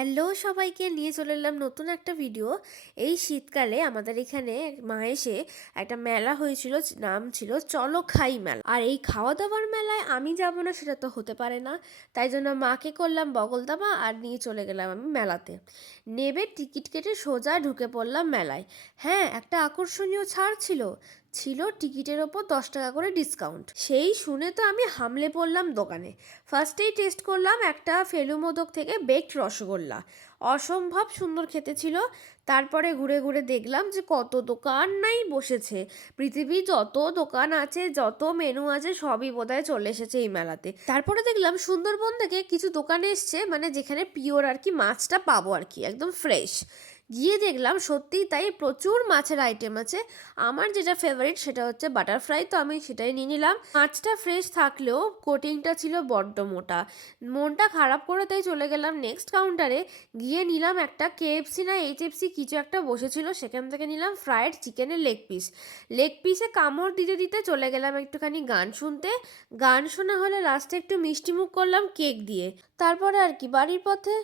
Hello সবাইকে, নিয়ে চলে এলাম নতুন একটা ভিডিও। এই শীতকালে আমাদের এখানে মাহেশে একটা মেলা হয়েছিল, নাম ছিল চলো খাই মেলা। আর এই খাওয়া দাওয়ার মেলায় আমি যাব না সেটা তো হতে পারে না, তাই জন্য মাকে করলাম বগল দাবা আর নিয়ে চলে গেলাম আমি মেলাতে। নেবে টিকিট কেটে সোজা ঢুকে পড়লাম মেলায়। হ্যাঁ, একটা আকর্ষণীয় ছাড় ছিল, টিকিটের ওপর 10 টাকা করে ডিসকাউন্ট। সেই শুনে তো আমি হামলে পড়লাম দোকানে। ফার্স্টেই টেস্ট করলাম একটা ফেলু মোদক থেকে বেকড রসগোল্লা, অসম্ভব সুন্দর খেতে ছিল। তারপরে ঘুরে ঘুরে দেখলাম যে কত দোকান নাই বসেছে, পৃথিবীর যত দোকান আছে, যত মেনু আছে, সবই বোধহয় চলে এসেছে এই মেলাতে। তারপরে দেখলাম সুন্দরবন থেকে কিছু দোকানে এসছে, মানে যেখানে পিওর আর কি মাছটা পাবো আর কি, একদম ফ্রেশ। গিয়ে দেখলাম সত্যিই তাই, প্রচুর মাছের আইটেম আছে। আমার যেটা ফেভারিট সেটা হচ্ছে বাটারফ্রাই, তো আমি সেটাই নিয়ে নিলাম। মাছটা ফ্রেশ থাকলেও কোটিংটা ছিল বড্ড মোটা। মনটা খারাপ করে তাই চলে গেলাম নেক্সট কাউন্টারে। গিয়ে নিলাম একটা কেএফসি না এইচএফসি কিছু একটা বসেছিল, সেখান থেকে নিলাম ফ্রায়েড চিকেনের লেগ পিস। লেগ পিসে কামড় দিতে দিতে চলে গেলাম একটুখানি গান শুনতে। গান শোনা হলে লাস্টে একটু মিষ্টি মুখ করলাম কেক দিয়ে। তারপরে আর কি বাড়ির পথে।